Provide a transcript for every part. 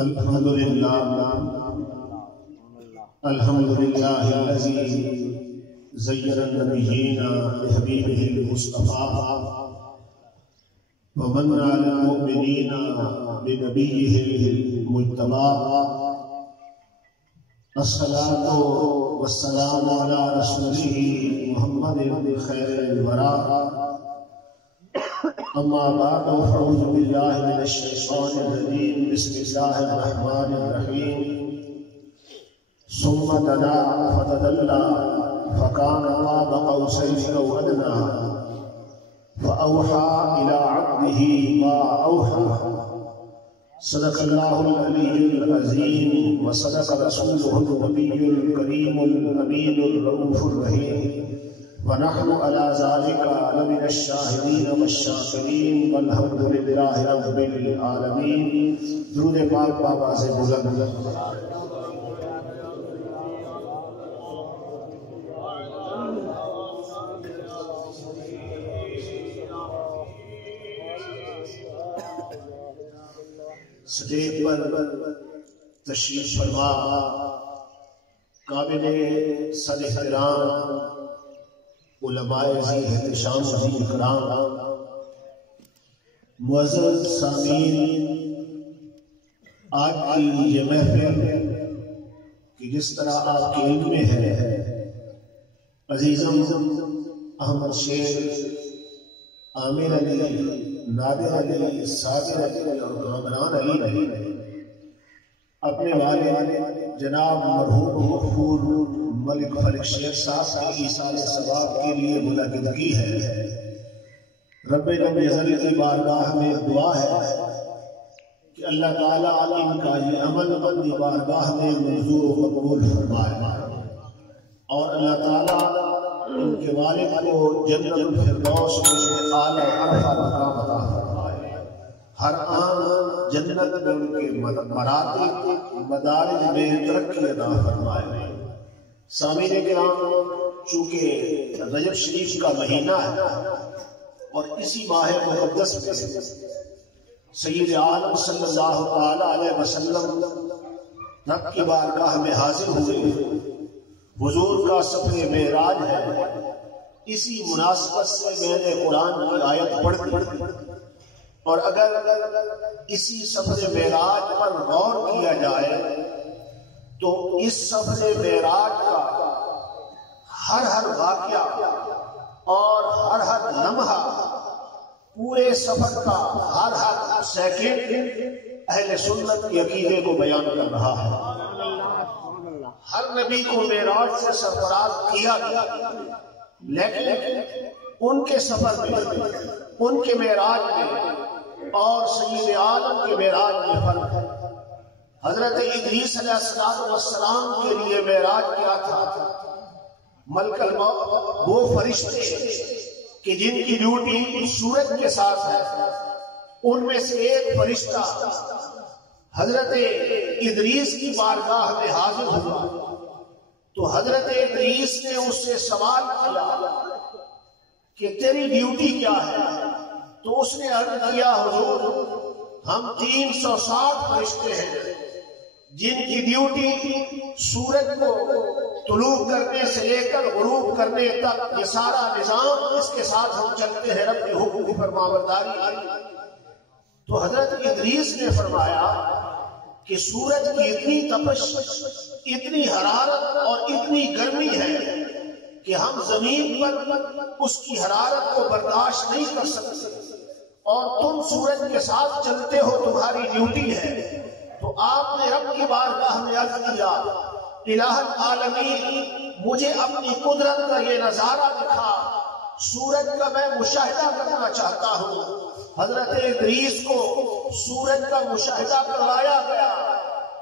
الحمدللہ الذی زین النبیین بحبیبہ المصطفیٰ ومن علی المؤمنین بنبیہ المجتبیٰ الصلاۃ والسلام علی رسولہ محمد خیر الورا اما بعد فاعوذ باللہ من الشیطان الرجیم بسم اللہ الرحمن الرحیم ثم دنا فتدلى فكان قاب قوسين او ادنى فاوحى الى عبده ما اوحى صدق الله العلي العظيم وصدق رسوله النبي الكريم الامين الرؤوف الرحيم ونحن على ذلك لمن الشاهدين والشاكرين والحمد لله رب العالمين. درود پاک بابا سے بلند. سٹیج پر تشریف فرما قابل صد احترام علماء ذی احتشام ذی اکرام معزز سامعین، آج کی یہ محفل کہ جس طرح آپ کے علم میں ہے عزیزم احمد شیر، عامر علی، نادر علی، صابر علی اور کامران علی اپنے والد جناب مرحوم مغفور ملک فلک شیخ صاحب کی ایصال ثواب کے لیے منعقدگی ہے. رب جل کی بارگاہ میں دعا ہے کہ اللہ تعالیٰ ان کا یہ عمل اپنی بارگاہ میں منظور و قبول فرمائے اور اللہ تعالیٰ ان کے والد کو جنت الفردوس میں اعلیٰ عرفہ مقام عطا فرمائے. ہر آن جنت میں ان کے مراتب مدارج میں ترقی عطا فرمائے. سامعین کرام، چونکہ رجب شریف کا مہینہ ہے اور اسی ماہ مقدس میں سید عالم صلی اللہ تعالی علیہ وسلم رب کی بارگاہ میں حاضر ہوئے. حضور کا سفر معراج ہے. اسی مناسبت سے میں نے قرآن کی آیت پڑھ دی اور اگر اسی سفر معراج پر غور کیا جائے تو اس سفر معراج کا ہر واقعہ اور ہر لمحہ، پورے سفر کا ہر سیکنڈ اہل سنت کے عقیدے کو بیان کر رہا ہے. ہر نبی کو معراج سے سرفراز کیا گیا، لیکن ان کے سفر میں، ان کے معراج میں اور سید عالم کے معراج میں فرق ہے. حضرت ادریس علیہ السلام کے لیے معراج کیا تھا؟ ملک الموت، وہ فرشتے کہ جن کی ڈیوٹی سورج کے ساتھ ہے، ان میں سے ایک فرشتہ حضرت ادریس کی بارگاہ میں حاضر ہوا تو حضرت ادریس نے اس سے سوال کیا کہ تیری ڈیوٹی کیا ہے؟ تو اس نے عرض کیا، حضور ہم 360 فرشتے ہیں جن کی ڈیوٹی سورج کو طلوع کرنے سے لے کر غروب کرنے تک یہ سارا نظام، اس کے ساتھ ہم چلتے ہیں رب کے حکم کی فرمانبرداری. تو حضرت ادریس نے فرمایا کہ سورج کی اتنی تپش، اتنی حرارت اور اتنی گرمی ہے کہ ہم زمین پر اس کی حرارت کو برداشت نہیں کر سکتے اور تم سورج کے ساتھ چلتے ہو، تمہاری ڈیوٹی ہے. تو آپ نے رب کی بارگاہ میں عرض کیا، الہ العالمین مجھے اپنی قدرت کا یہ نظارہ دکھا، سورج کا میں مشاہدہ کرنا چاہتا ہوں. حضرت ادریس کو سورج کا مشاہدہ کروایا گیا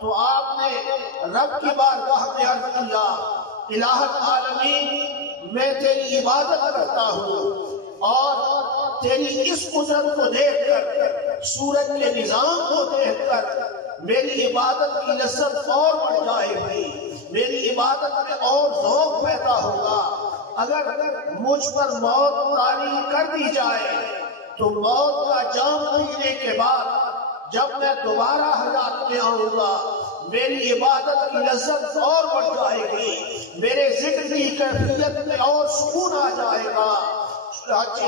تو آپ نے رب کی بارگاہ میں عرض کیا، الہ العالمین میں تیری عبادت کرتا ہوں اور تیری اس قدرت کو دیکھ کر، سورج کے نظام کو دیکھ کر میری عبادت کی لذت اور بڑھ جائے گی، میری عبادت میں اور ذوق پیدا ہوگا. اگر مجھ پر موت طاری کر دی جائے تو موت کا جام پینے کے بعد جب میں دوبارہ حیات میں آؤں گا میری عبادت کی لذت اور بڑھ جائے گی، میرے ذکر کی کیفیت میں اور سکون آ جائے گا۔ چنانچہ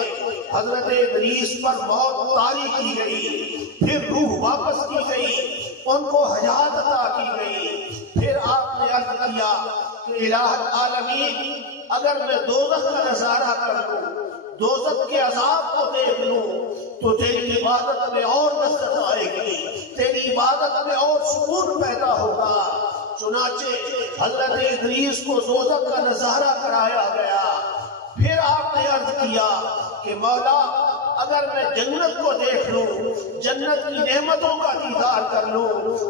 حضرت ادریس پر موت طاری کی گئی، پھر روح واپس کی گئی، ان کو حیات عطا کی گئی۔ پھر آپ نے عرض کیا کہ الہ العالمین، اگر میں دوزخ کا نظارہ کر لوں، دوزخ کے عذاب کو دیکھ لوں تو تیری عبادت میں اور لذت آئے گی، تیری عبادت میں اور سکون پیدا ہوگا۔ چنانچہ حضرت ادریس کو دوزخ کا نظارہ کرایا گیا۔ پھر آپ نے عرض کیا کہ مولا اگر میں جنت کو دیکھ لوں، جنت کی نعمتوں کا دیدار کر لوں،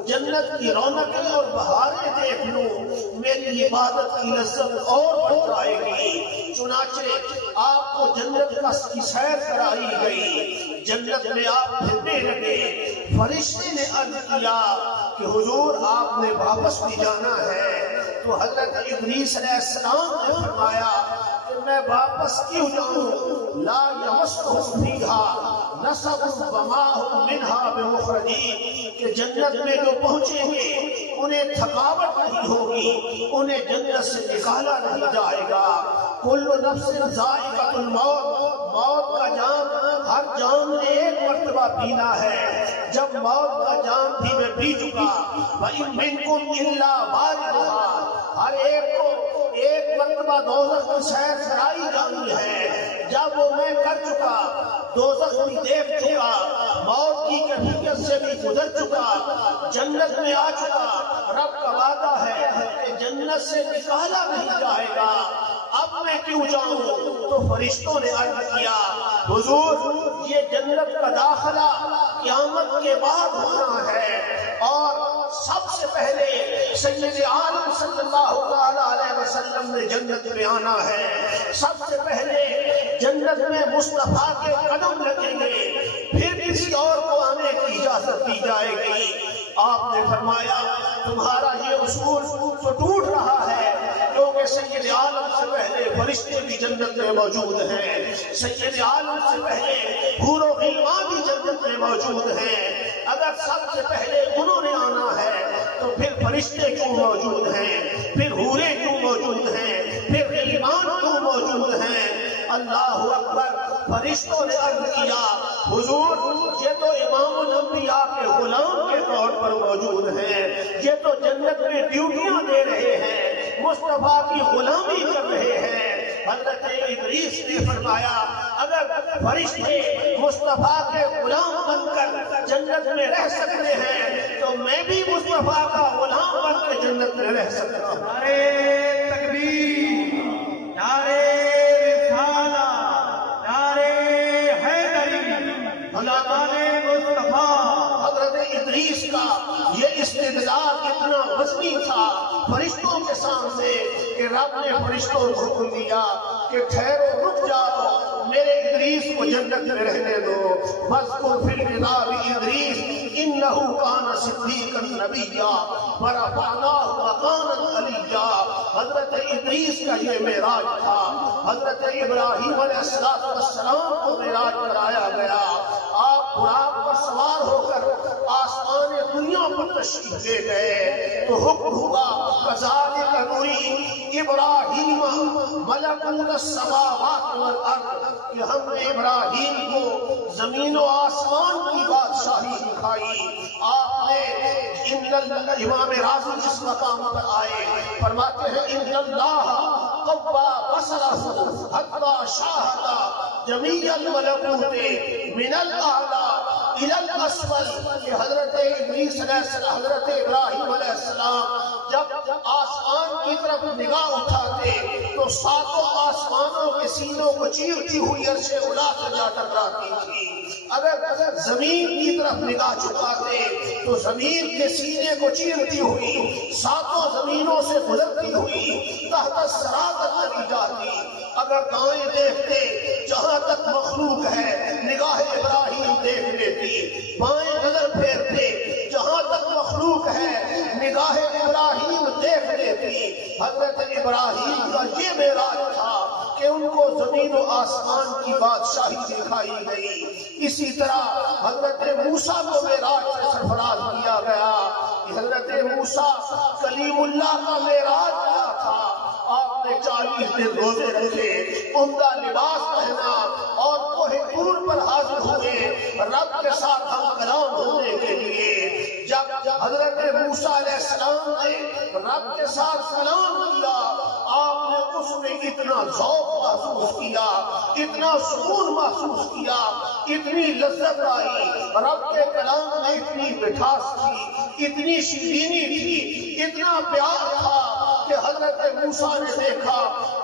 جنت کی رونقیں اور بہاریں دیکھ لوں، میری عبادت کی لذت اور بڑھ جائے گی۔ چنانچہ آپ کو جنت کی سیر کرائی گئی، جنت میں آپ پھرنے لگے۔ فرشتے نے عرض کیا کہ حضور آپ نے واپس بھی جانا ہے، تو حضرت ادریس علیہ السلام نے فرمایا کہ میں واپس کیوں جاؤں؟ لا یمسہم فیہا نصب وما ہم منہا بمخرجین، کہ جنت میں جو پہنچیں گے انہیں تھکاوٹ نہیں ہوگی، انہیں جنت سے نکالا نہیں جائے گا۔ کل نفس ذائقۃ الموت، موت کا جام ہر جان نے ایک مرتبہ پینا ہے۔ جب موت کا جام بھی میں پی چکا، وَإِن مِّنكُمْ إِلَّا وَارِدُهَا، ہر ایک کو ایک مرتبہ دوزخ کی سیر کرائی جانی ہے۔ جب وہ میں کر چکا، دوزخ بھی دیکھ چکا، موت کی کیفیت سے بھی گزر چکا، جنت میں آ چکا، رب کا وعدہ ہے کہ جنت سے نکالا نہیں جائے گا، اب میں کیوں جاؤں؟ تو فرشتوں نے عرض کیا حضور یہ جنت کا داخلہ قیامت کے بعد ہونا ہے، اور سب سے پہلے سید عالم صلی اللہ علیہ وسلم نے جنت میں آنا ہے، سب سے پہلے جنت میں مصطفیٰ کے قدم لگیں گے، پھر کسی اور کو آنے کی اجازت دی جائے گی۔ آپ نے فرمایا تمہارا یہ اصول تو ٹوٹ رہا ہے، کیونکہ سید عالم سے پہلے فرشتے بھی جنت میں موجود ہیں، سید عالم سے پہلے حور و غلمان بھی جنت میں موجود ہیں۔ اگر سب سے پہلے انہوں نے آنا ہے تو پھر فرشتے کیوں موجود ہیں، پھر حوریں کیوں موجود ہیں، پھر غلمان کیوں موجود ہیں؟ اللہ اکبر۔ فرشتوں نے عرض کیا حضور یہ تو امام الانبیاء کے غلام کے طور پر موجود ہیں، یہ تو جنت میں ڈیوٹیاں دے رہے ہیں، مصطفیٰ کی غلامی کر رہے ہیں۔ حضرت ادریس نے فرمایا اگر فرشتے مصطفیٰ کے غلام بن کر جنت میں رہ سکتے ہیں تو میں بھی مصطفیٰ کا غلام بن کے جنت میں رہ سکتا ہوں۔ نعرے تکبیر، نعرے رسالہ، نعرے حیدری، غلامان مصطفیٰ۔ حضرت ادریس کا یہ استدلال اتنا وسیع تھا فرشتوں کے سامنے کہ رب نے فرشتوں کو حکم دیا کہ ٹھہرو، رک جاؤ، میرے ادریس کو جنت میں رہنے دو۔ وَاذْكُرْ فِي الْكِتَابِ إِدْرِيسَ إِنَّهُ كَانَ صِدِّيقًا نَبِيًّا وَرَفَعْنَاهُ مَقَامًا عَلِيًّا۔ حضرت ادریس کا یہ معراج تھا، حضرت ابراہیم علیہ السلام کو معراج کرایا گیا۔ آپ براق پر سوار ہو کر آسمان دنیا پر تشریف لے گئے تو حکم ہوا کذالک نری ابراہیم ملکوت السماوات والارض، کہ ہم نے ابراہیم کو زمین و آسمان کی بادشاہی دکھائی۔ آپ نے امام راضی جس مقام پر آئے فرماتے ہیں ان اللہ قوّا بصرہ حتی شاہد جمیع الملکوت من الاعلی الى الاسفل، کہ حضرت ادریس علیہ السلام، حضرت ابراہیم علیہ السلام جب آسمان کی طرف نگاہ اٹھاتے تو ساتوں آسمانوں کے سینوں کو چیرتی ہوئی عرش اولا سے جا ٹکراتی تھی۔ اگر زمین کی طرف نگاہ چکاتے تو زمین کے سینے کو چیرتی ہوئی ساتوں زمینوں سے گزرتی ہوئی تحت الثری تک چلی جاتی۔ اگر دائیں دیکھتے جہاں تک مخلوق ہے نگاہ ابراہیم دیکھ لیتی، بائیں نظر پھیرتے جہاں تک مخلوق ہے نگاہ ابراہیم دیکھ لیتی۔ حضرت ابراہیم کا یہ معراج تھا کہ ان کو زمین و آسمان کی بادشاہی دکھائی گئی۔ اسی طرح حضرت موسیٰ کو معراج سے سرفراز کیا گیا۔ حضرت موسیٰ کلیم اللہ کا معراج کیا تھا؟ آپ نے 40 دن روزے رکھے، عمدہ لباس پہنا اور کوہ طور پر حاضر ہوئے رب کے ساتھ ہم کلام ہونے کے لیے۔ جب حضرت موسیٰ علیہ السلام نے رب کے ساتھ کلام کیا، آپ نے اس میں اتنا ذوق محسوس کیا، اتنا سکون محسوس کیا، اتنی لذت آئی۔ رب کے کلام میں اتنی مٹھاس تھی، اتنی شیرینی تھی، اتنا پیار تھا کہ حضرت موسیٰ نے دیکھا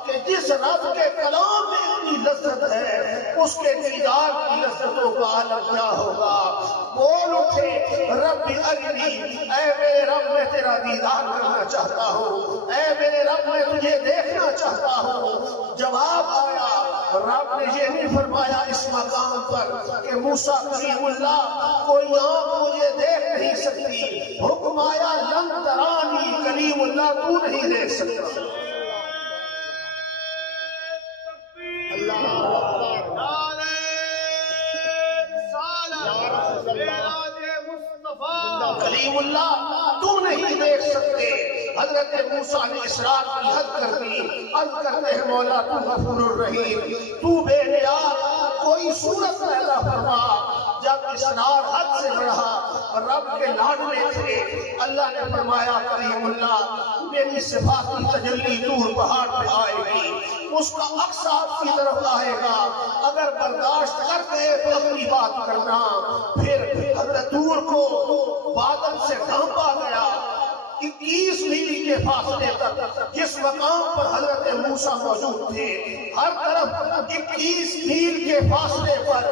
کہ جس رب کے کلام میں اتنی لذت ہے، اس کے دیدار کی لذتوں کا عالم کیا ہوگا۔ بول اٹھے رب ارنی، اے میرے رب میں تیرا دیدار کرنا چاہتا ہوں، اے میرے رب میں تجھے دیکھنا چاہتا ہوں۔ جواب آیا، رب نے یہ نہیں فرمایا اس مقام پر کہ موسیٰ کلیم اللہ کوئی آنکھ مجھے دیکھ نہیں سکتی، حکم آیا لن ترانی، کلیم اللہ تو نہیں دیکھ سکتا۔ کلیم اللہ تو نہیں دیکھ سکتے۔ حضرت موسیٰ نے اسرار کی حد کر دی، عرض کرتے ہیں مولا تو غفور الرحیم، تو بے نیاز، کوئی صورت پیدا فرما۔ جب اسرار حد سے بڑھا، رب کے لاڈلے تھے، اللہ نے فرمایا کلیم اللہ میری صفات کی تجلی دور پہاڑ پہ آئے گی، اس کا عکس آپ کی طرف آئے گا، اگر برداشت کر گئے تو اپنی بات کرنا۔ پھر حضرت دور کو بادل سے ڈھانپا گیا، 21 میل کے فاصلے تک جس مقام پر حضرت موسیٰ موجود تھے، ہر طرف 21 میل کے فاصلے پر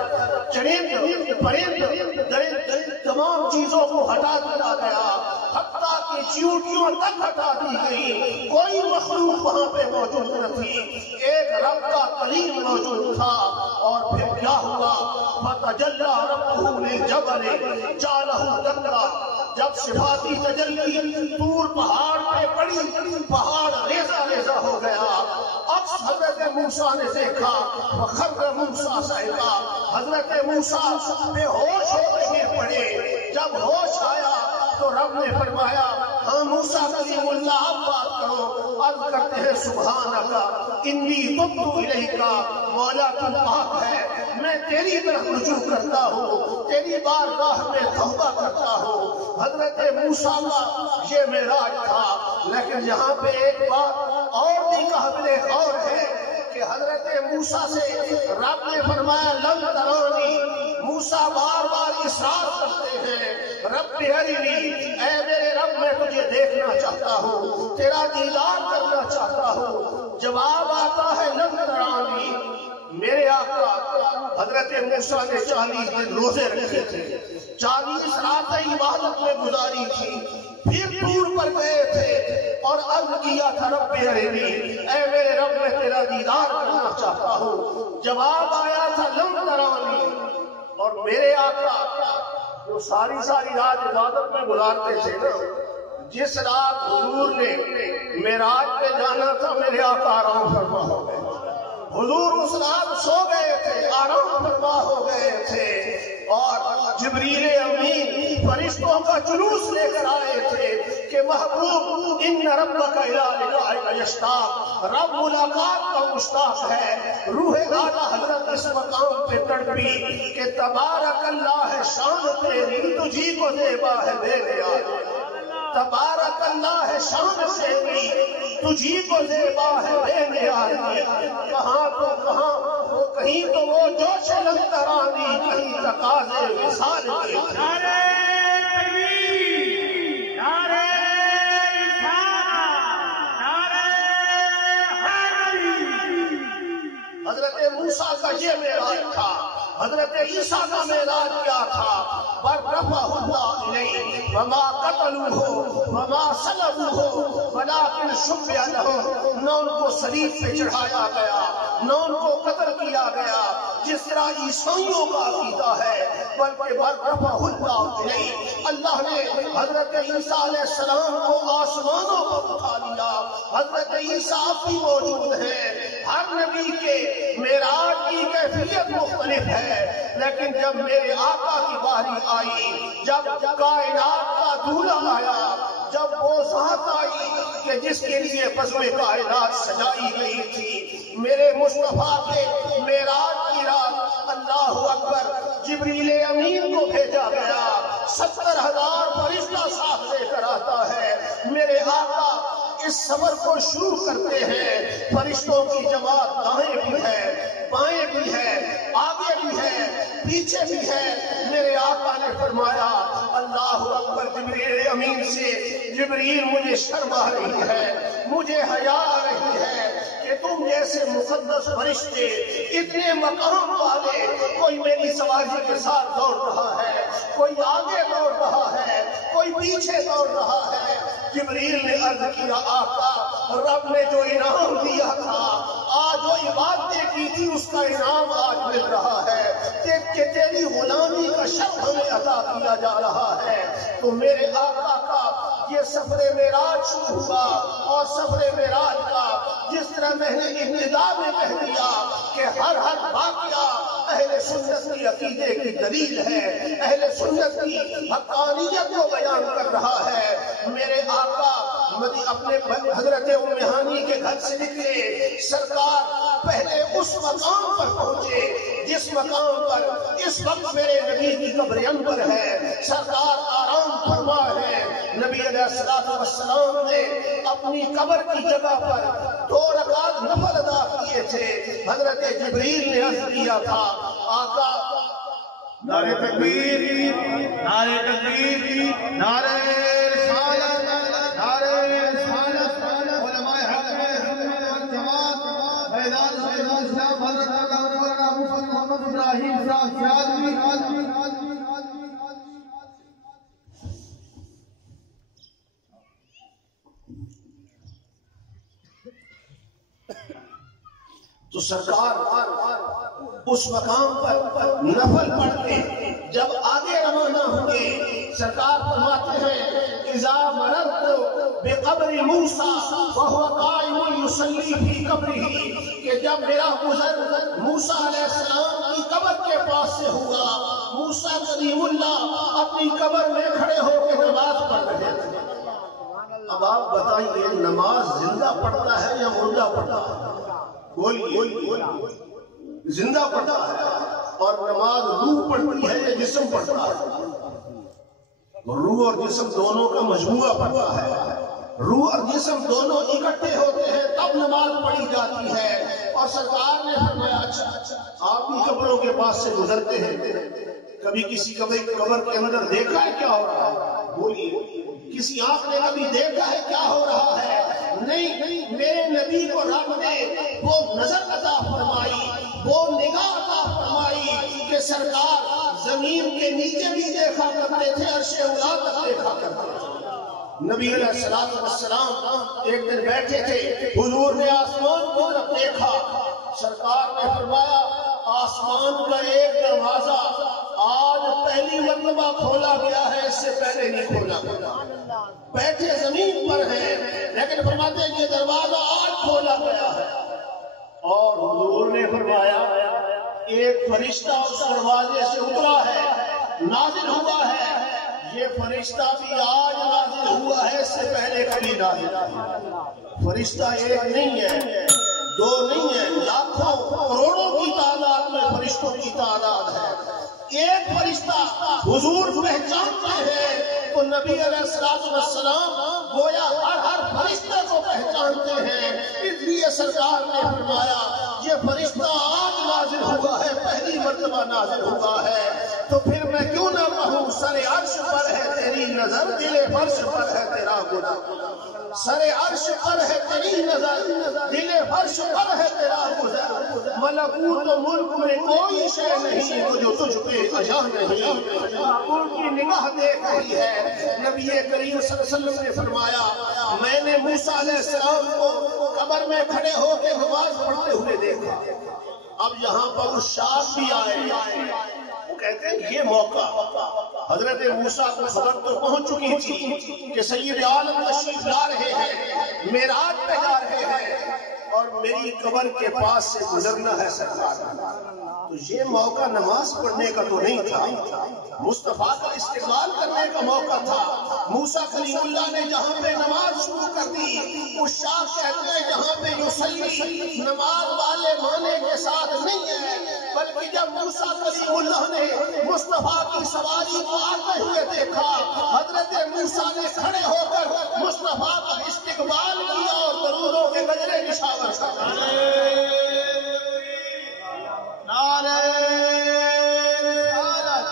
چرند پرند درند تمام چیزوں کو ہٹا دیا گیا، حتیٰ کہ چیونٹیوں تک ہٹا دی گئی، کوئی مخلوق وہاں پہ موجود نہ تھی، ایک رب کا کلیم موجود تھا۔ اور پھر کیا ہوا؟ فَتَجَلَّى رَبُّهُ لِلْجَبَلِ جَعَلَهُ دَكًّا، جب صفاتی تجلی طور پہاڑ پہ پڑی، پہاڑ ریزہ ریزہ ہو گیا۔ عکس حضرت موسیٰ نے دیکھا، وَخَرَّ مُوسَىٰ صَعِقًا، حضرت موسیٰ بے ہوش ہو کے پڑے۔ جب ہوش آیا تو رب نے فرمایا ہاں موسیٰ کلیم اللہ اب بات کرو۔ عرض کرتے ہیں سبحانک انی تبت الیک، مولا تو پاک ہے، میں تیری طرف رجوع کرتا ہوں، تیری بارگاہ میں توبہ کرتا ہوں۔ حضرت موسیٰ کا یہ معراج تھا، لیکن یہاں پہ ایک بات اور بھی قابل غور ہے کہ حضرت موسیٰ سے رب نے فرمایا لن ترانی، موسیٰ بار بار اصرار کرتے ہیں رب ارنی، اے میرے رب میں تجھے دیکھنا چاہتا ہوں، تیرا دیدار کرنا چاہتا ہوں۔ جواب آتا ہے لن ترانی۔ میرے آقا حضرت موسیٰ نے 40 دن روزے رکھے تھے، 40 راتیں عبادت میں گزاری تھی، پھر طور پر گئے تھے اور عرض کیا تھا رب ارنی، اے میرے رب میں تیرا دیدار کرنا چاہتا ہوں۔ جواب آیا تھا لن ترانی۔ اور میرے آقا جو ساری رات عبادت میں گزارتے تھے نا، جس رات حضور نے معراج پہ جانا تھا، میرے آقا آرام فرما ہو گئے، حضور اس رات سو گئے تھے، آرام فرما ہو گئے تھے، اور جبریل امین فرشتوں کا جلوس لے کر آئے تھے کہ محبوب ان ربک الی لقائک یشتاق، رب ملاقات کا مشتاق ہے۔ روح دادا حضرت اس مقام پہ تڑپی کہ تبارک اللہ ہے شان تیری، تجھی کو زیبا ہے بے نیاز، تبارک اللہ ہے شان تیری، تجھی کو زیبا ہے بے نیاز۔ کہاں تو کہاں کہیں تو وہ جوش لن ترانی، کہیں تقاضے وصال کے۔ نعرہ تکبیر، نعرہ رسالت، نعرہ حیدری۔ حضرت موسیٰ کا یہ معراج تھا۔ حضرت عیسیٰ کا معراج کیا تھا؟ وَرَفَعَهُ اللَّهُ إِلَيْهِ وَمَا قَتَلُوهُ وَمَا صَلَبُوهُ وَلَٰكِنْ شُبِّهَ لَهُمْ، نہ ان کو صلیب پہ چڑھایا گیا نہ ان کو قتل کیا گیا جس طرح عیسائیوں کا عقیدہ ہے، بلکہ برفع اللہ نہیں، اللہ نے حضرت عیسیٰ علیہ السلام کو آسمانوں پر اٹھا لیا۔ حضرت عیسیٰ بھی موجود ہیں۔ ہر نبی کے معراج کی کیفیت مختلف ہے، لیکن جب میرے آقا کی باری آئی، جب کائنات کا دولہا آیا، جب وہ ذات آئی کہ جس کے لیے فضل کائنات سجائی گئی تھی، میرے مصطفیٰ کے معراج کی رات اللہ اکبر جبریل امین کو بھیجا گیا، 70,000 فرشتہ ساتھ لے کر آتا ہے۔ میرے آقا اس سفر کو شروع کرتے ہیں، فرشتوں کی جماعت دائیں بھی ہے، بائیں بھی ہے، آگے بھی ہے، پیچھے بھی ہے۔ میرے آقا نے فرمایا اللہ اکبر جبریل امین سے، جبریل مجھے شرم آ رہی ہے، مجھے حیا آ رہی ہے کہ تم جیسے مقدس فرشتے اتنے مقام والے، کوئی میری سواری کے ساتھ دوڑ رہا ہے، کوئی آگے دوڑ رہا ہے، کوئی پیچھے دوڑ رہا ہے۔ جبریل نے عرض کیا آقا رب نے جو انعام دیا تھا، آج جو عبادتیں کی تھی اس کا انعام آج مل رہا ہے کہ تیری غلامی کا شرف ہمیں عطا کیا جا رہا ہے۔ تو میرے آقا کا یہ سفر معراج شروع ہوا، اور سفر معراج کا جس طرح میں نے ابتدا میں کہہ دیا کہ ہر واقعہ اہل سنت کی عقیدے کی دلیل ہے، اہل سنت کی حقانیت کو بیان کر رہا ہے۔ میرے آقا اپنے حضرت ام ہانی کے گھر سے نکلے، سرکار پہلے اس مقام پر پہنچے جس مقام پر اس وقت میرے نبی کی قبر انور ہے، سرکار آرام فرما ہے۔ نبی علیہ السلام نے اپنی قبر کی جگہ پر 2 رکعت نفل ادا کیے تھے۔ حضرت جبریل نے عرض کیا تھا آقا نعرہ تکبیر، نعرہ تکبیر، نعرہ رسالت، نعرہ رسالت، علماء حق والجماعت، بیدار اسلام حضرت محمد ابراہیم صاحب شادوی۔ تو سرکار اس مقام پر نفل پڑھ کے جب آگے روانہ ہوئے، سرکار فرماتے ہیں اذا مررت بقبر موسیٰ وهو قائم يصلي في قبره، کہ جب میرا گزر موسیٰ علیہ السلام کی قبر کے پاس سے ہوا، موسیٰ کلیم اللہ اپنی قبر میں کھڑے ہو کے نماز پڑھ رہے تھے۔ اب آپ بتائیے نماز زندہ پڑھتا ہے یا مردہ پڑھتا ہے؟ بولیے، زندہ پڑھتا ہے، اور نماز روح پڑھتی ہے یا جسم پڑھتا ہے؟ روح اور جسم دونوں کا مجموعہ پڑھتا ہے۔ روح اور جسم دونوں اکٹھے ہوتے ہیں تب نماز پڑھی جاتی ہے۔ اور سرکار نے فرمایا اچھا آپ بھی قبروں کے پاس سے گزرتے ہیں، کبھی کسی قبر کے اندر دیکھا ہے کیا ہو رہا ہے؟ بولیے، کسی آنکھ نے کبھی دیکھا ہے کیا ہو رہا ہے؟ نہیں، میرے نبی کو رب نے وہ نظر عطا فرمائی، وہ نگاہ عطا فرمائی کہ سرکار زمین کے نیچے بھی دیکھا کرتے تھے، عرش اولا تک دیکھا کرتے تھے۔ نبی علیہ السلام ایک دن بیٹھے تھے، حضور نے آسمان کی طرف دیکھا، سرکار نے فرمایا آسمان کا ایک دروازہ آج پہلی مرتبہ کھولا گیا ہے، اس سے پہلے نہیں کھولا گیا۔ بیٹھے زمین پر ہیں لیکن فرماتے ہیں یہ دروازہ آج کھولا گیا ہے۔ اور حضور نے فرمایا ایک فرشتہ اس دروازے سے اترا ہے، نازل ہوا ہے، یہ فرشتہ بھی آج نازل ہوا ہے، اس سے پہلے کبھی نازل ہوا۔ فرشتہ ایک نہیں ہے، 2 نہیں ہے، لاکھوں کروڑوں کی تعداد میں فرشتوں کی تعداد ہے۔ ایک فرشتہ حضور پہچانتے ہیں تو نبی علیہ السلام گویا ہر فرشتہ کو پہچانتے ہیں۔ اس لیے سرکار نے فرمایا یہ فرشتہ آج نازل ہوا ہے، پہلی مرتبہ نازل ہوا ہے۔ تو پھر میں کیوں نہ کہوں سر عرش پر ہے تیری نظر، دل فرش پر ہے تیرا گزر۔ سر عرش پر ہے تیری نظر، دل فرش پر ہے تیرا گزر۔ ملکوت و ملک میں کوئی شے نہیں وہ جو تجھ پہ عجا نہیں، معقول کی نگاہ دیکھ رہی ہے۔ نبی کریم صلی اللہ علیہ وسلم نے فرمایا میں نے موسیٰ علیہ السلام کو قبر میں کھڑے ہو کے نماز پڑھتے ہوئے دیکھا۔ اب یہاں پر اس شاخ بھی آئے، وہ کہتے ہیں یہ موقع حضرت موسیٰ کو خبر تو پہنچ چکی تھی کہ سید عالم تشریف لا رہے ہیں، معراج پہ جا رہے ہیں اور میری قبر کے پاس سے گزرنا ہے سرکار۔ تو یہ موقع نماز پڑھنے کا تو نہیں تھا، مصطفیٰ کا استقبال کرنے کا موقع تھا۔ موسیٰ کلیم اللہ نے جہاں پہ نماز شروع کر دی، اس شاخ کہتے ہیں جہاں پہ یصلی نماز والے معنی کے ساتھ نہیں ہے، بلکہ جب موسیٰ کلیم اللہ نے مصطفیٰ کی سواری کو آتے ہوئے دیکھا، حضرت موسیٰ نے کھڑے ہو کر مصطفیٰ کا استقبال کیا اور درودوں کے گجرے نشاور کر نعرہ رسالت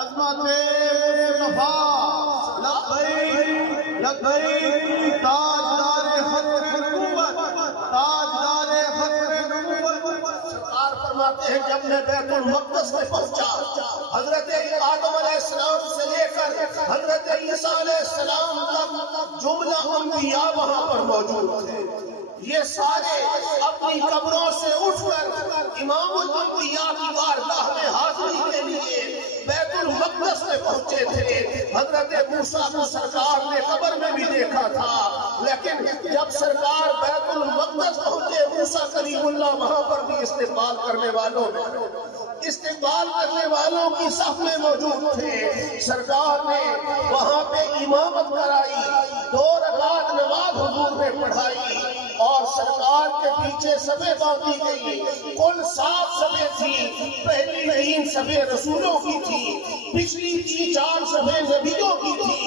عظمت مصطفیٰ لبیک لبیک تاجدار ختم نبوت تاجدار ختم نبوت۔ سرکار فرماتے ہیں جب میں بیت المقدس میں پہنچا، حضرت آدم علیہ السلام سے لے کر حضرت عیسیٰ علیہ السلام تک جملہ انبیاء وہاں پر موجود تھے۔ یہ سارے اپنی قبروں سے اٹھ کر امام الانبیاء کی بارگاہ میں حاضری کے لیے بیت المقدس میں پہنچے تھے۔ حضرت موسیٰ کو سرکار نے قبر میں بھی دیکھا تھا، لیکن جب سرکار بیت المقدس پہنچے موسیٰ کلیم اللہ وہاں پر بھی استقبال کرنے والوں کی صف میں موجود تھے۔ سرکار نے وہاں پہ امامت کرائی، 2 رکعت نماز حضور نے پڑھائی اور سرکار کے پیچھے صفیں باندھی گئی۔ کل 7 صفیں تھی، پہلی 3 صفیں رسولوں کی تھی، پچھلی 4 صفیں نبیوں کی تھی۔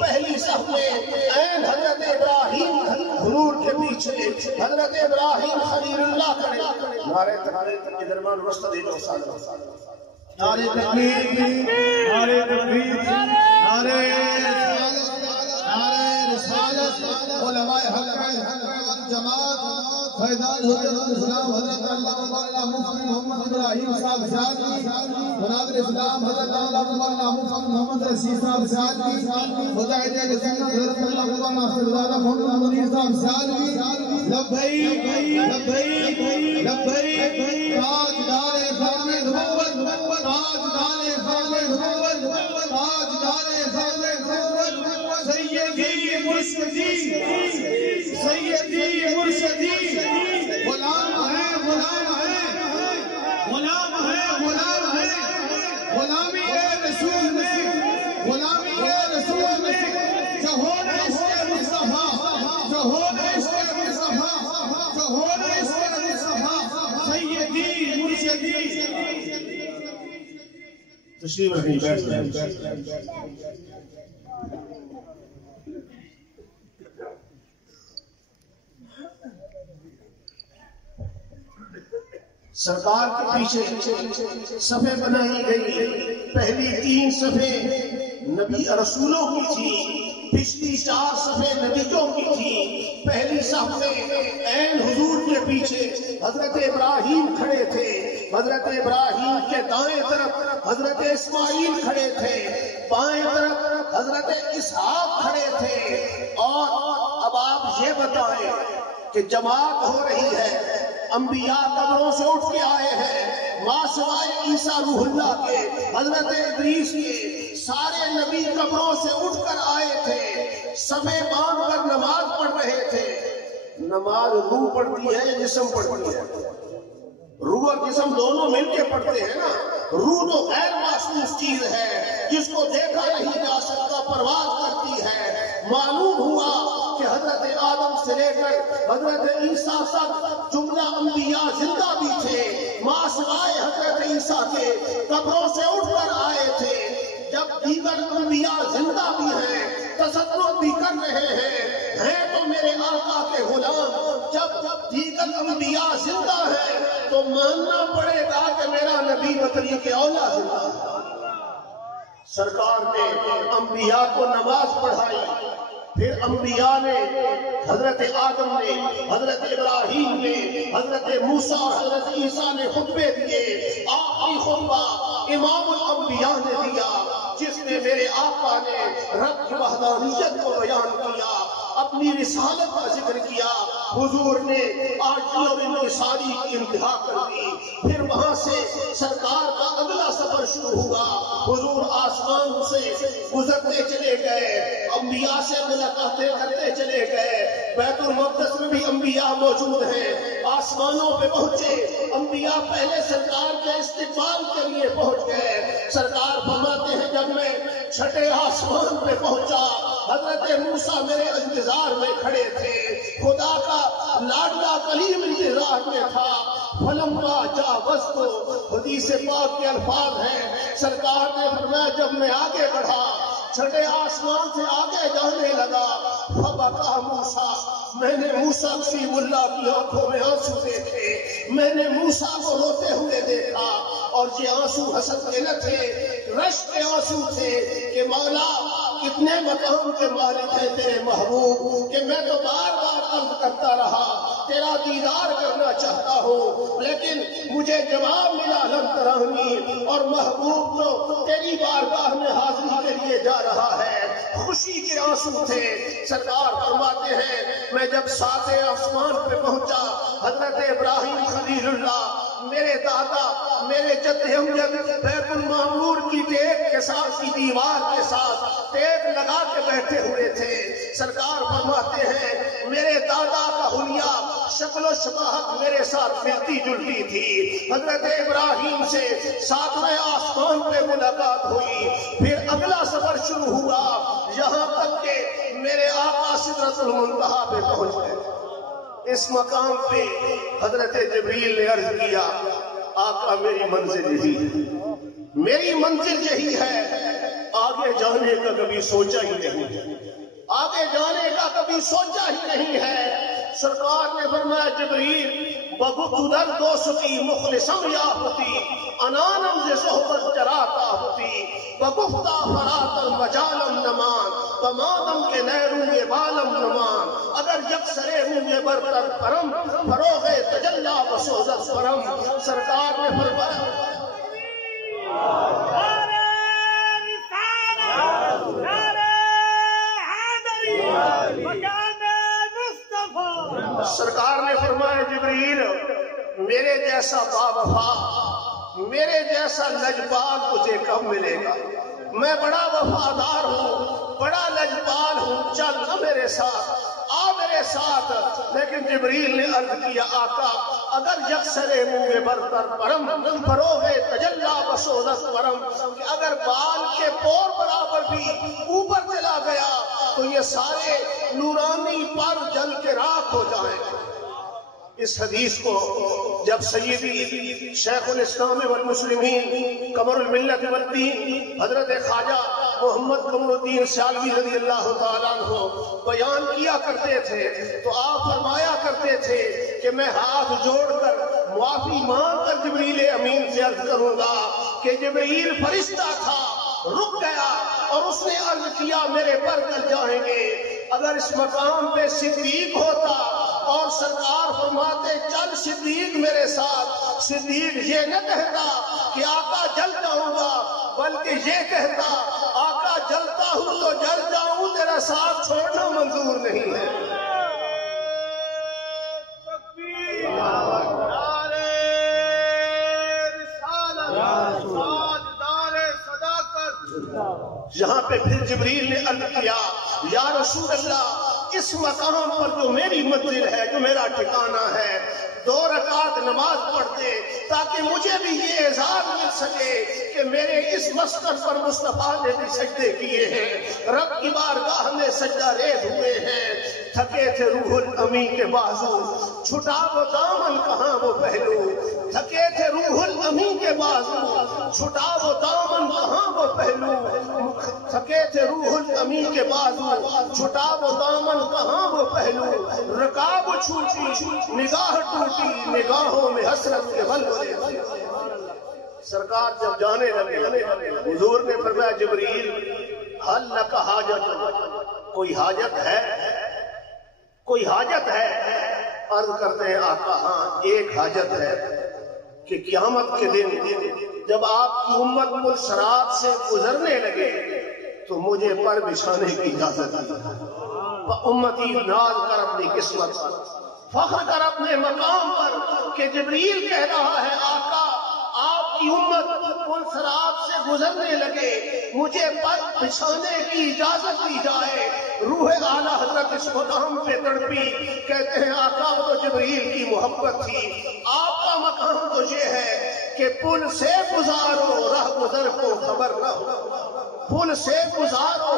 پہلی صف میں عین حضرت ابراہیم حضور کے پیچھے حضرت ابراہیم خلیل اللہ کھڑے۔ نعرہ تکبیر کے درمیان رستہ دے دو سالوں۔ نعرہ تکبیر، نعرہ تکبیر، نعرہ رسالت، علماء حق جماعت فیضان حضرت الاسلام حضرت اللہ مفتی محمد ابراہیم صاحب شاہدی، مناظر اسلام حضرت اللہ مفتی محمد رشید صاحب شاہدی، مجاہدین سنت حضرت اللہ ناصرزادہ محمد منیر صاحب شاہدی، لبیک لبیک لبیک تاجدار ختم نبوت تاجدار ختم نبوت تاجدار ختم نبوت سیدی مرشدی سیدی مرشدی غلام ہے غلام ہے غلام ہے غلام ہے غلامی رسول میں غلامی رسول میں جو ہونا اس کے مصطفیٰ جو ہونا اس کے مصطفیٰ جو ہونا اس کے مصطفیٰ سیدی مرشدی۔ تشریف رکھیں، بیٹھ جائیں۔ سرکار کے پیچھے صفیں بنائی گئی، پہلی 3 صفیں نبی رسولوں کی تھی، پچھلی 4 صفیں نبیوں کی تھی۔ پہلی صف میں عین حضور کے پیچھے حضرت ابراہیم کھڑے تھے، حضرت ابراہیم کے دائیں طرف حضرت اسماعیل کھڑے تھے، بائیں طرف حضرت اسحاق کھڑے تھے۔ اور اب آپ یہ بتائیں کہ جماعت ہو رہی ہے، انبیاء قبروں سے اٹھ کے آئے ہیں، ماں سوائے عیسیٰ روح اللہ کے، حضرت ادریس کے، سارے نبی قبروں سے اٹھ کر آئے تھے، صفیں باندھ کر نماز پڑھ رہے تھے۔ نماز روح پڑھتی ہے یا جسم پڑھتی ہے؟ روح اور جسم دونوں مل کے پڑھتے ہیں نا۔ روح تو غیر محسوس چیز ہے، جس کو دیکھا نہیں جا سکتا، پرواز کرتی ہے۔ معلوم ہوا کہ حضرت آدم سے لے کر حضرت عیسیٰ تک جملہ انبیاء زندہ بھی تھے، ماں سوائے حضرت عیسیٰ کے قبروں سے اٹھ کر آئے تھے۔ جب دیگر انبیاء زندہ بھی ہیں، تصرف بھی کر رہے ہیں تو میرے آقا کے غلام۔ جب دیگر انبیاء زندہ ہیں تو ماننا پڑے گا کہ میرا نبی بطریق اولا زندہ ہے۔ سرکار نے انبیاء کو نماز پڑھائی، پھر انبیاء نے، حضرت آدم نے، حضرت ابراہیم نے، حضرت موسیٰ اور حضرت عیسیٰ نے خطبے دیے۔ آخری خطبہ امام الانبیاء نے دیا، جس میں میرے آقا نے رب کی وحدانیت کو بیان کیا۔ اپنی رسالت کا ذکر کیا، حضور نے آجزی اور انکساری کی انتہا کر دی۔ پھر وہاں سے سرکار کا اگلا سفر شروع ہوا، حضور آسمان سے گزرتے چلے گئے، انبیاء سے ملاقاتیں کرتے چلے گئے، بیت المقدس میں بھی انبیاء موجود ہیں، آسمانوں پہ پہنچے، انبیاء پہلے سرکار کے استقبال کے لیے پہنچ گئے۔ سرکار فرماتے ہیں جب میں چھٹے آسمان پہ پہنچا، حضرت موسیٰ میرے انتظار میں کھڑے تھے، خدا کا لاڈلا کلیم انتظار میں تھا۔ فلما جاوزت، حدیث پاک کے الفاظ ہیں، سرکار نے فرمایا جب میں آگے بڑھا، چھٹے آسمان سے آگے جانے لگا، فبکا موسیٰ، میں نے موسیٰ کلیم اللہ کی آنکھوں میں آنسو دیکھے، میں نے موسیٰ کو روتے ہوئے دیکھا، اور یہ آنسو حسد کے نہ تھے، رشک کے آنسو تھے کہ مولا کتنے مقام کے مالک ہیں تیرے محبوب، کہ میں تو بار بار عرض کرتا رہا تیرا دیدار کرنا چاہتا ہوں، لیکن مجھے جواب ملا لن ترانی، اور محبوب تو تیری بارگاہ میں حاضری کے لیے جا رہا ہے۔ خوشی کے آنسو تھے۔ سرکار فرماتے ہیں میں جب ساتویں آسمان پہ پہنچا، حضرت ابراہیم خلیل اللہ میرے دادا، میرے جد امجد بیت المعمور کی ٹیک کے ساتھ، کی دیوار کے ساتھ ٹیک لگا کے بیٹھے ہوئے تھے۔ سرکار فرماتے ہیں میرے دادا کا حلیہ، شکل و شباہت میرے ساتھ ملتی جلتی تھی۔ حضرت ابراہیم سے ساتویں آسمان پہ ملاقات ہوئی، پھر اگلا سفر شروع ہوا، یہاں تک کہ میرے آقا سدرۃ المنتہا پہ پہنچ گئے۔ اس مقام پہ حضرت جبریل نے عرض کیا آقا میری منزل یہی ہے، میری منزل یہی ہے، آگے جانے کا کبھی سوچا ہی نہیں، آگے جانے کا کبھی سوچا ہی نہیں ہے۔ سرکار نے فرمایا جبریل بگو در دوستی مخلصم یا ہوتی، انانم سے صحبت جراتا ہوتی، بگفتا فرات المجالم نمان، بمادم کے نیرونگ بالم نمان، اگر یک سرے ہوں برتر پرم، فروغ تجلہ بسوزت پرم۔ سرکار نے فرمایا سرکار نے فرمایا جبریل میرے جیسا باوفا، میرے جیسا لجپال تجھے کب ملے گا؟ میں بڑا وفادار ہوں، بڑا لجپال ہوں، چل نہ میرے ساتھ، آ میرے ساتھ۔ لیکن جبریل نے عرض کیا آقا اگر یکسر منہ برتر پرم، فروغ تجلی بسودت پرم، کہ اگر بال کے پور برابر بھی اوپر چلا گیا تو یہ سارے نورانی پر جل کے راکھ ہو جائیں۔ اس حدیث کو جب سیدی شیخ الاسلام والمسلمین قمر الملت والدین حضرت خواجہ محمد قمر الدین سیالوی رضی اللہ تعالیٰ عنہ بیان کیا کرتے تھے تو آپ فرمایا کرتے تھے کہ میں ہاتھ جوڑ کر معافی مانگ کر جبریل امین سے عرض کروں گا کہ جبریل فرشتہ تھا، رک گیا اور اس نے عرض کیا میرے پر کل جائیں گے۔ اگر اس مقام پہ صدیق ہوتا اور سرکار فرماتے چل صدیق میرے ساتھ، صدیق یہ نہ کہتا کہ آقا جل جاؤں گا، بلکہ یہ کہتا آقا جلتا ہوں تو جل جاؤں، تیرا ساتھ چھوڑنا منظور نہیں ہے۔ یہاں پہ پھر جبریل نے عرض کیا یا رسول اللہ اس مقام پر جو میری منزل ہے، جو میرا ٹھکانہ ہے، 2 رکعت نماز پڑھتے تاکہ مجھے بھی یہ اعزاز مل سکے کہ میرے اس مسکن پر مصطفیٰ نے بھی سجدے کیے ہیں، رب کی بارگاہ میں سجدہ ریز ہوئے ہیں۔ تھکے تھے روح الامین کے بازو، چھٹا وہ دامن کہاں وہ پہلو، تھکے تھے روح الامین کے بازو، چھٹا وہ دامن کہاں وہ پہلو، تھکے تھے روح الامین کے بازو، چھٹا وہ دامن کہاں وہ پہلو، رکاب چھوٹی نگاہ ٹوٹی، نگاہوں میں حسرت کے بلبلے تھے۔ سرکار جب جانے لگے حضور نے فرمایا جبریل حل لک حاجت، کوئی حاجت ہے؟ کوئی حاجت ہے؟ عرض کرتے ہیں آقا ہاں ایک حاجت ہے کہ قیامت کے دن جب آپ کی امت ملصراط سے گزرنے لگے تو مجھے پر بچھانے کی اجازت دی۔ امتی ناز کر اپنی قسمت پر، فخر کر اپنے مقام پر کہ جبریل کہہ رہا ہے آقا آپ کی امت پل صراط سے گزرنے لگے، مجھے پر بچھانے کی اجازت دی جائے۔ روح اعلیٰ حضرت اس مقام پہ تڑپی، کہتے ہیں آقا وہ تو جبریل کی محبت تھی، آپ کا مقام تو یہ ہے کہ پل سے گزارو راہ گزر کو خبر نہ ہو، پل سے گزارو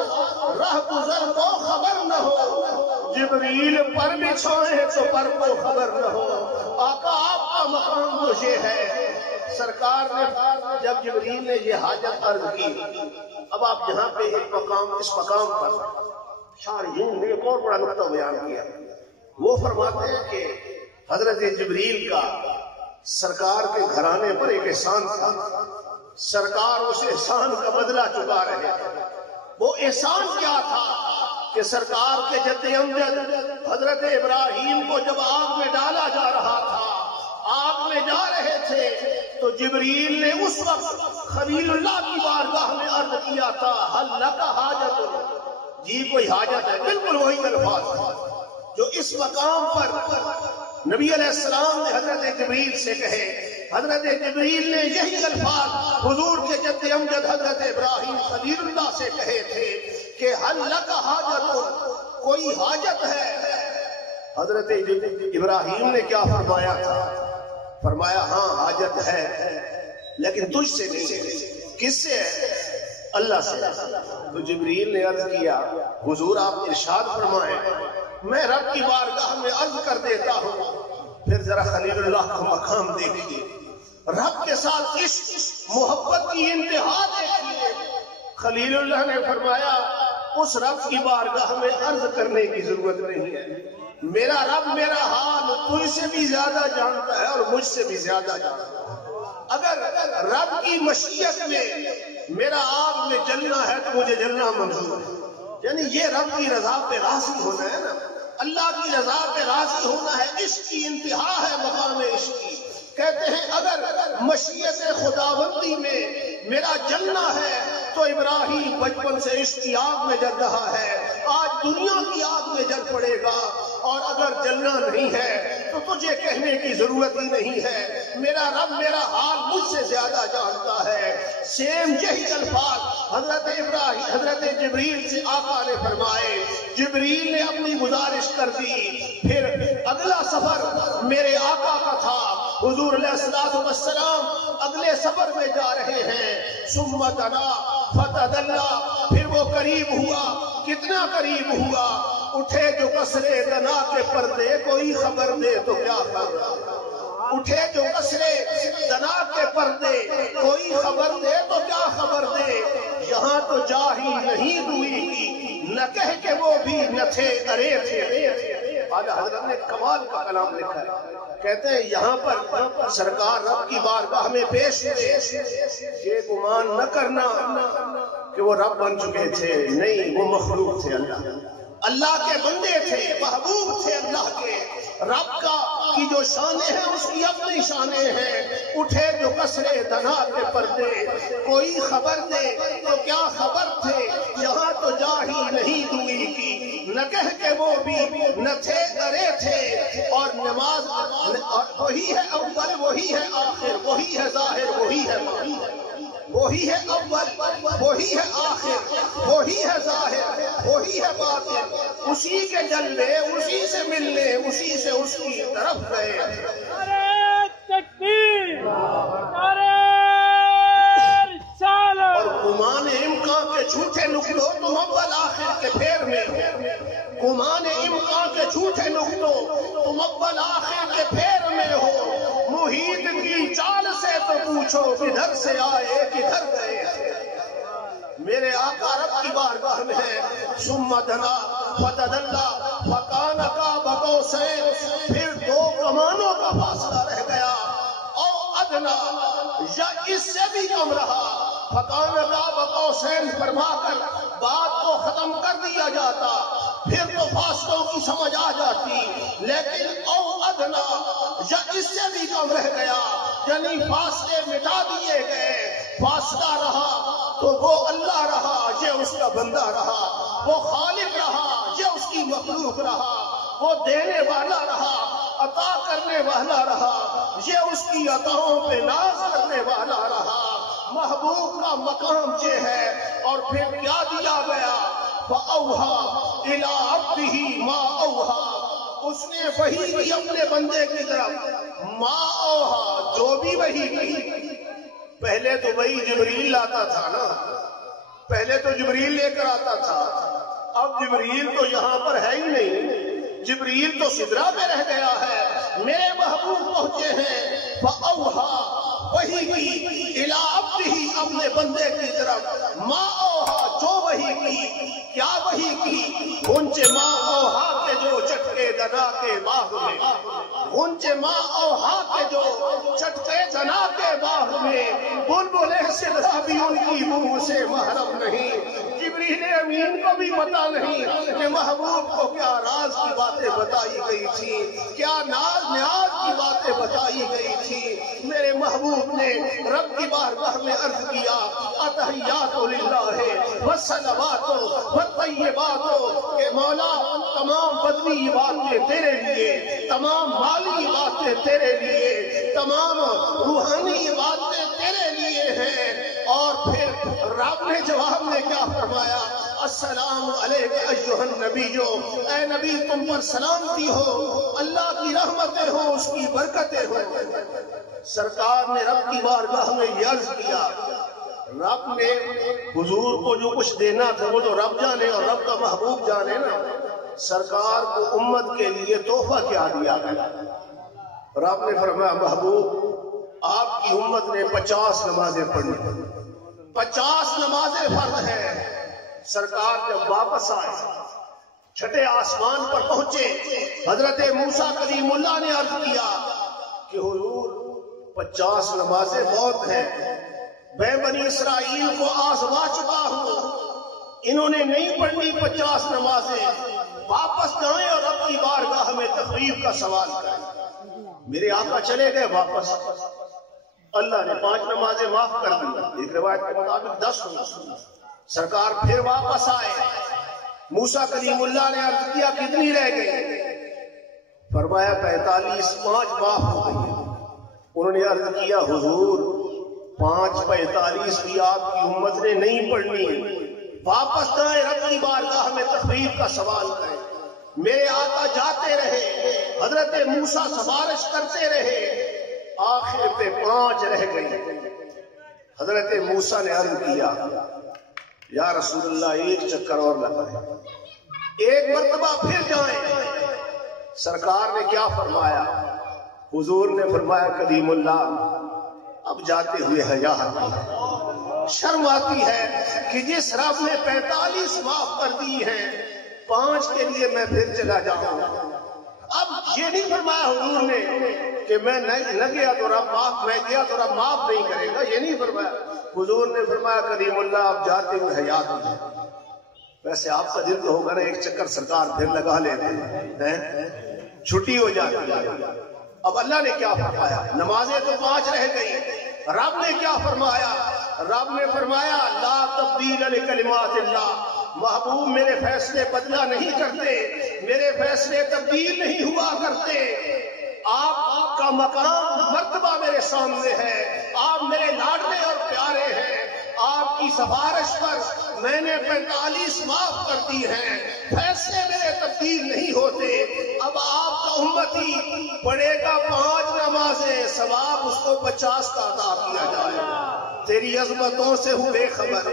راہ گزر کو خبر نہ ہو، جبریل پر بچھائیں تو پر کو خبر نہ ہو۔ آقا آپ کا مقام تو یہ ہے۔ سرکار نے جب جبریل نے یہ حاجت عرض کی، اب آپ یہاں پہ اس مقام پر شارحین نے ایک اور بڑا نقطہ بیان کیا۔ وہ فرماتے ہیں کہ حضرت جبریل کا سرکار کے گھرانے پر ایک احسان تھا، سرکار اس احسان کا بدلہ چکا رہے تھے۔ وہ احسان کیا تھا کہ سرکار کے جد امجد حضرت ابراہیم کو جب آگ میں ڈالا جا رہا تھا، آگ میں جا رہے تھے تو جبریل نے اس وقت خلیل اللہ کی بارگاہ میں عرض کیا تھا حل لک حاجت، جی کوئی حاجت ہے، بالکل وہی الفاظ تھا جو اس مقام پر نبی علیہ السلام نے حضرت جبریل سے کہے۔ حضرت جبریل نے یہی الفاظ حضور کے جد امجد حضرت ابراہیم خلیل اللہ سے کہے تھے کہ حل لک حاجت، کوئی حاجت ہے۔ حضرت ابراہیم نے کیا فرمایا تھا؟ فرمایا ہاں حاجت ہے، لیکن تجھ سے نہیں۔ کس سے ہے؟ اللہ سے۔ تو جبریل نے عرض کیا حضور آپ ارشاد فرمائیں، میں رب کی بارگاہ میں عرض کر دیتا ہوں۔ پھر ذرا خلیل اللہ کا مقام دیکھیے، رب کے ساتھ عشق محبت کی انتہا دیکھیے۔ خلیل اللہ نے فرمایا اس رب کی بارگاہ میں عرض کرنے کی ضرورت نہیں ہے، میرا رب میرا حال تجھ سے بھی زیادہ جانتا ہے اور مجھ سے بھی زیادہ جانتا ہے۔ اگر رب کی مشیت میں میرا آگ میں جلنا ہے تو مجھے جلنا منظور ہے، یعنی یہ رب کی رضا پہ راضی ہونا ہے نا، اللہ کی رضا پہ راضی ہونا ہے، عشق کی انتہا ہے مقام عشق کی۔ کہتے ہیں اگر مشیت خداوندی میں میرا جلنا ہے تو ابراہیم بچپن سے عشق کی آگ میں جل رہا ہے، آج دنیا کی آگ میں جل پڑے گا۔ اور اگر جلنا نہیں ہے تو تجھے کہنے کی ضرورت ہی نہیں ہے، میرا رب میرا حال مجھ سے زیادہ جانتا ہے۔ سیم یہی الفاظ حضرت ابراہیم حضرت جبریل سے آقا نے فرمائے۔ جبریل نے اپنی گزارش کر دی۔ پھر اگلا سفر میرے آقا کا تھا، حضور علیہ السلام اگلے سفر میں جا رہے ہیں۔ ثم دنا فتدلا، پھر وہ قریب ہوا، کتنا قریب ہوا؟ اٹھے جو قصرے دنا کے پردے، کوئی خبر دے تو کیا خبر؟ اٹھے جو قصرے دنا کے پردے، کوئی خبر دے تو کیا خبر دے؟ یہاں تو جا ہی نہیں ہوئی کی، نہ کہہ کے وہ بھی نہ تھے ارے تھے۔ آج حضرت نے کمال کا کلام لکھا ہے، کہتے ہیں یہاں پر سرکار رب کی بارگاہ میں پیش ہوئے، یہ گمان نہ کرنا کہ وہ رب بن چکے تھے، نہیں، وہ مخلوق تھے، اللہ کے بندے تھے، محبوب تھے اللہ کے۔ رب کا کی جو شانیں ہیں اس کی اپنی شانیں ہیں۔ اٹھے جو قصرے دنا کے پردے، کوئی خبر دے تو کیا خبر تھے؟ یہاں تو جا ہی نہیں ہوئی کی، نہ کہہ کے وہ بھی نہ تھے ارے تھے۔ اور نماز وہی ہے اول، وہی ہے آخر، وہی ہے ظاہر، وہی ہے باطن، وہی ہے اول، وہی ہے آخر، وہی ہے ظاہر، وہی ہے باطن۔ اسی کے جلوے، اسی سے ملنے، اسی سے اس کی طرف گئے۔ نعرہ تکبیر، نعرہ رسالت۔ اور گمان امکان کے جھوٹے نکلو تم اول آخر کے پھیر میں ہو، گمان امکان کے جھوٹے نکلو تم اول آخر کے پھیر میں ہو۔ محیط کی چال سے تو پوچھو کدھر سے آئے کدھر گئے۔ میرے آقا رب کی بارگاہ میں ہے۔ ثم دنا فتدلا فکان قاب قوسین، پھر دو کمانوں کا فاصلہ رہ گیا، او ادنا یا اس سے بھی کم رہا۔ فکان قاب قوسین فرما کر بات کو ختم کر دیا جاتا، پھر تو فاصلوں کی سمجھ آ جاتی، لیکن او ادنا یا اس سے بھی کم رہ گیا، یعنی فاصلے مٹا دیے گئے۔ فاصلہ رہا تو وہ اللہ رہا، یہ اس کا بندہ رہا، وہ خالق رہا، یہ اس کی مخلوق رہا، وہ دینے والا رہا، عطا کرنے والا رہا، یہ اس کی عطاؤں پہ ناز کرنے والا رہا۔ محبوب کا مقام یہ ہے، اور پھر کیا دیا گیا؟ فَأَوْحَى إِلَىٰ عَبْدِهِ مَا أَوْحَىٰ، اس نے وحی کی اپنے بندے کی طرف، ما اوحا، جو بھی وحی کی۔ پہلے تو وہی جبریل لاتا تھا نا، پہلے تو جبریل لے کر آتا تھا، اب جبریل تو یہاں پر ہے ہی نہیں، جبریل تو سدرہ میں رہ گیا ہے۔ میرے محبوب پہنچے ہیں، فَأَوْحَىٰ، وحی کی، اِلَىٰ عَبْدِهِ، اپنے بندے کی طرف، ما اوحا، جو وحی کی۔ کیا وحی کی؟ غنچ ما اوحا کے جو چٹکے دنا کے باغ میں، غنچ ما اوحا کے جو چٹکے دنا کے باغ میں، بلبلے سدرہ بھی ان کی منہ سے محرم نہیں۔ جبریل امین کو بھی پتا نہیں کہ محبوب کو کیا راز کی باتیں بتائی گئی تھی، کیا ناز نیاز کی باتیں بتائی گئی تھی۔ میرے محبوب نے رب کی بارگاہ میں عرض کیا، التحیات للہ والصلوات والطیبات، کہ مولا تمام بدنی باتیں تیرے لیے، تمام مالی باتیں تیرے لیے، تمام روحانی باتیں تیرے لیے ہیں۔ اور پھر رب نے جواب میں کیا فرمایا؟ السلام علیک ایھا النبی، اے نبی تم پر سلامتی ہو، اللہ کی رحمتیں ہوں، اس کی برکتیں ہوں۔ سرکار نے رب کی بارگاہ میں یہ عرض کیا، رب نے حضور کو جو کچھ دینا تھا وہ تو رب جانے اور رب کا محبوب جانے نا۔ سرکار کو امت کے لیے تحفہ کیا دیا گیا؟ رب نے فرمایا، محبوب آپ کی امت نے 50 نمازیں پڑھی، 50 نمازیں فرض ہیں۔ سرکار جب واپس آئے، چھٹے آسمان پر پہنچے، حضرت موسیٰ کلیم اللہ نے عرض کیا کہ حضور 50 نمازیں بہت ہیں، میں بنی اسرائیل کو آزما چکا ہوں، انہوں نے نہیں پڑھنی 50 نمازیں، واپس جائیں اور رب کی بارگاہ میں تخفیف کا سوال کریں۔ میرے آقا چلے گئے واپس، اللہ نے 5 نمازیں معاف کر دی، ایک روایت کے مطابق 10 ہوئی۔ سرکار پھر واپس آئے، موسیٰ کلیم اللہ نے عرض کیا کتنی رہ گئی؟ فرمایا 45، 5 معاف ہو گئی۔ انہوں نے عرض کیا حضور 5 45 بھی آپ کی امت نے نہیں پڑھنی، واپس جائیں رب کی بارگاہ میں تخفیف کا سوال کریں۔ میرے آقا جاتے رہے، حضرت موسیٰ سفارش کرتے رہے، آخر پہ 5 رہ گئی۔ حضرت موسیٰ نے عرض کیا یا رسول اللہ ایک چکر اور لگائیں، ایک مرتبہ پھر جائیں۔ سرکار نے کیا فرمایا؟ حضور نے فرمایا کلیم اللہ اب جاتے ہوئے حیا آتی ہے، شرم آتی ہے کہ جس رب نے 45 معاف کر دی ہیں، 5 کے لیے میں پھر چلا جاؤں۔ اب یہ نہیں فرمایا حضور نے کہ میں نہ گیا تو رب معاف، میں گیا تو رب معاف نہیں کرے گا، یہ نہیں فرمایا۔ حضور نے فرمایا کلیم اللہ اب جاتے ہوئے حیا آتی ہے۔ ویسے آپ کا دل تو ہوگا نا ایک چکر سرکار پھر لگا لیتے ہیں، چھٹی ہو جاتی ہے۔ اب اللہ نے کیا فرمایا؟ نمازیں تو 5 رہ گئی، رب نے کیا فرمایا؟ رب نے فرمایا لا تبدیل لکلمات اللہ، محبوب میرے فیصلے بدلا نہیں کرتے، میرے فیصلے تبدیل نہیں ہوا کرتے۔ آپ کا مقام مرتبہ میرے سامنے ہے، آپ میرے لاڈلے اور پیارے ہیں، آپ کی سفارش پر میں نے 45 معاف کر دی ہیں، فیصلے میرے تبدیل نہیں ہوتے۔ اب آپ کا امتی پڑھے گا 5 نمازیں، ثواب اس کو 50 کا عطا کیا جائے۔ تیری عظمتوں سے ہوں بے خبر،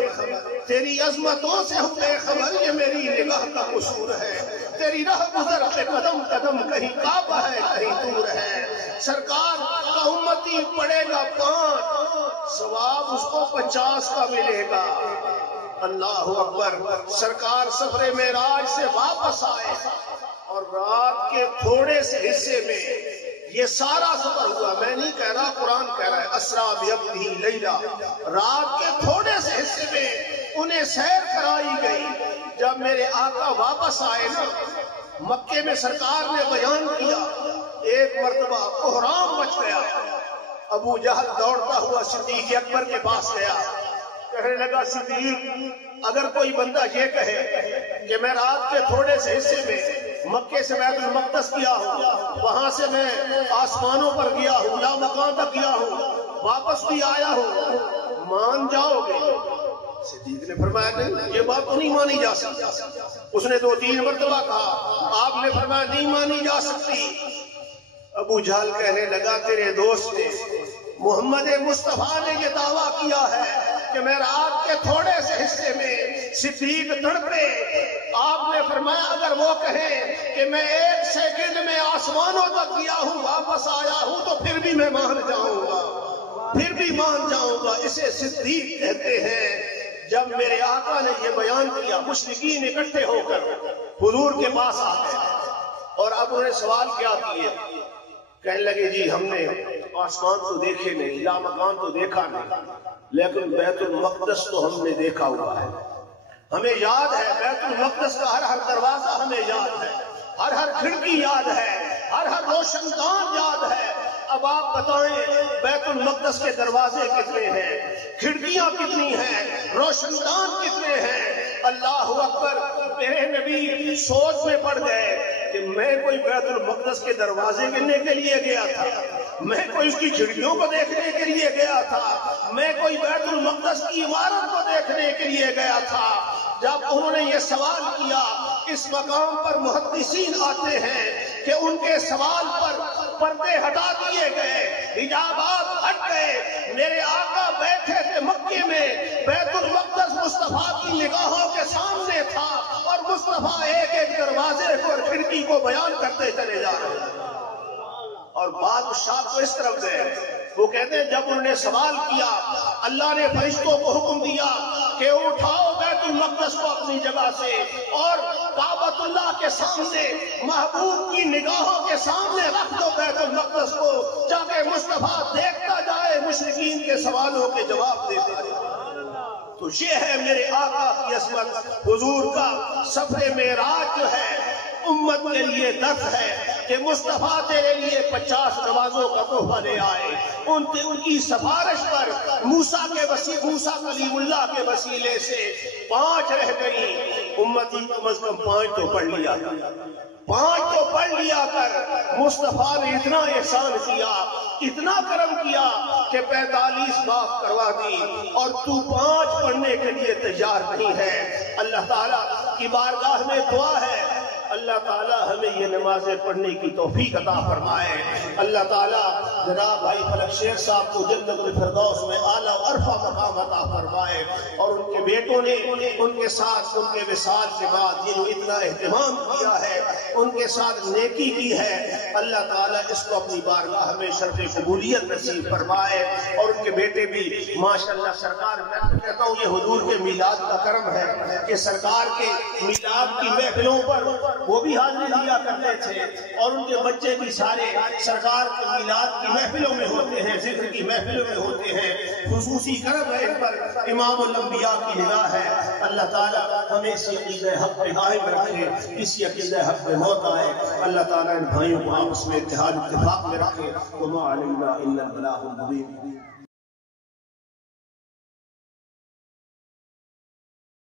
تیری عظمتوں سے ہوں بے خبر، یہ میری نگاہ کا قصور ہے، تیری راہ گزر پہ قدم قدم کہیں کعبہ ہے کہیں دور ہے۔ سرکار کا امتی پڑھے گا 5، ثواب اس کو 50 کا ملے گا۔ اللہ اکبر۔ سرکار سفر معراج سے واپس آئے اور رات کے تھوڑے سے حصے میں یہ سارا سفر ہوا، میں نہیں کہہ رہا، قرآن کہہ رہا ہے، اسرا بعبدہ لیلا، رات کے تھوڑے سے حصے میں انہیں سیر کرائی گئی۔ جب میرے آقا واپس آئے نا، مکے میں سرکار نے بیان کیا، ایک مرتبہ کوہرام مچ گیا، ابو جہل دوڑتا ہوا صدیق اکبر کے پاس گیا، کہنے لگا صدیق اگر کوئی بندہ یہ کہے کہ میں رات کے تھوڑے سے حصے میں مکے سے بیت المقدس گیا ہوں، وہاں سے میں آسمانوں پر گیا ہوں، لا مکان تک گیا ہوں، واپس بھی آیا ہوں، مان جاؤ گے؟ صدیق نے فرمایا نہیں، یہ بات تو نہیں مانی جا سکتی۔ اس نے 2-3 مرتبہ کہا، آپ نے فرمایا نہیں مانی جا سکتی۔ ابو جہل کہنے لگا تیرے دوست نے محمد مصطفیٰ نے یہ دعویٰ کیا ہے کہ میں رات کے تھوڑے سے حصے میں صدیق تڑپے، آپ نے فرمایا اگر وہ کہیں کہ میں 1 سیکنڈ میں آسمانوں تک گیا ہوں واپس آیا ہوں تو پھر بھی میں مان جاؤں گا، پھر بھی مان جاؤں گا۔ اسے صدیق کہتے ہیں۔ جب میرے آقا نے یہ بیان کیا، مشرکین اکٹھے ہو کر حضور کے پاس آ گئے اور اب انہیں سوال کیا کیے، کہنے لگے جی ہم نے آسمان تو دیکھے نہیں، لا مکان تو دیکھا نہیں، لیکن بیت المقدس تو ہم نے دیکھا ہوا ہے، ہمیں یاد ہے بیت المقدس کا ہر دروازہ ہمیں یاد ہے، ہر کھڑکی یاد ہے، ہر روشن دان یاد ہے۔ اب آپ بتائیں بیت المقدس کے دروازے کتنے ہیں، کھڑکیاں کتنی ہیں، روشن دان کتنے ہیں؟ اللہ اکبر۔ میرے نبی سوچ میں پڑ گئے کہ میں کوئی بیت المقدس کے دروازے گننے کے لیے گیا تھا، میں کوئی اس کی کھڑکیوں کو دیکھنے کے لیے گیا تھا، میں کوئی بیت المقدس کی عمارت کو دیکھنے کے لیے گیا تھا۔ جب انہوں نے یہ سوال کیا، اس مقام پر محدثین آتے ہیں کہ ان کے سوال پر پردے ہٹا دیے گئے، حجابات ہٹ گئے۔ میرے آقا بیٹھے تھے مکے میں، بیت المقدس مصطفیٰ کی نگاہوں کے سامنے تھا اور مصطفیٰ ایک دروازے کو اور کھڑکی کو بیان کرتے چلے جا رہے ہیں۔ اور بادشاہ کو اس طرف گئے، وہ کہتے ہیں جب انہوں نے سوال کیا، اللہ نے فرشتوں کو حکم دیا کہ اٹھاؤ بیت المقدس کو اپنی جگہ سے اور کعبۃ اللہ کے سامنے محبوب کی نگاہوں کے سامنے رکھ دو بیت المقدس کو، تاکہ مصطفیٰ دیکھتا جائے، مشرکین کے سوالوں کے جواب دیتے جائے۔ تو یہ ہے میرے آقا کی عظمت۔ حضور کا سفر معراج جو ہے امت کے لیے درس ہے کہ مصطفیٰ تیرے لیے 50 نمازوں کا تحفہ لے آئے، ان کی سفارش پر موسیٰ کلیم اللہ کے وسیلے سے 5 رہ گئی، امتی کم از کم 5 تو پڑھ لیا، 5 تو پڑھ لیا کر مصطفیٰ نے اتنا احسان کیا، اتنا کرم کیا کہ 45 معاف کروا دی، اور تو 5 پڑھنے کے لیے تیار نہیں ہے۔ اللہ تعالیٰ کی بارگاہ میں دعا ہے اللہ تعالیٰ ہمیں یہ نمازیں پڑھنے کی توفیق عطا فرمائے۔ اللہ تعالیٰ جناب بھائی فلک شیخ صاحب کو جنت الفردوس میں اعلیٰ و عرفہ مقام عطا فرمائے، اور ان کے بیٹوں نے ان کے ساتھ ان کے وصال کے بعد یہ جو اتنا اہتمام کیا ہے، ان کے ساتھ نیکی کی ہے، اللہ تعالیٰ اس کو اپنی بارگاہ میں شرف قبولیت نصیب فرمائے۔ اور ان کے بیٹے بھی ماشاءاللہ سرکار، میں تو کہتا ہوں یہ حضور کے میلاد کا کرم ہے کہ سرکار کے میلاد کی محفلوں پر وہ بھی حاضری دیا کرتے تھے، اور ان کے بچے بھی سارے سرکار کے میلاد کی محفلوں میں ہوتے ہیں، ذکر کی محفلوں میں ہوتے ہیں۔ خصوصی کرم ہے ان پر، امام الانبیاء کی نگاہ ہے۔ اللہ تعالیٰ ہمیں اسی عقیدہ حق پہ قائم رکھے، اسی عقیدہ حق پہ موت آئے۔ اللہ تعالیٰ ان بھائیوں کو آپس میں اتحاد اتفاق میں رکھے۔ وما علینا الا البلاغ المبین۔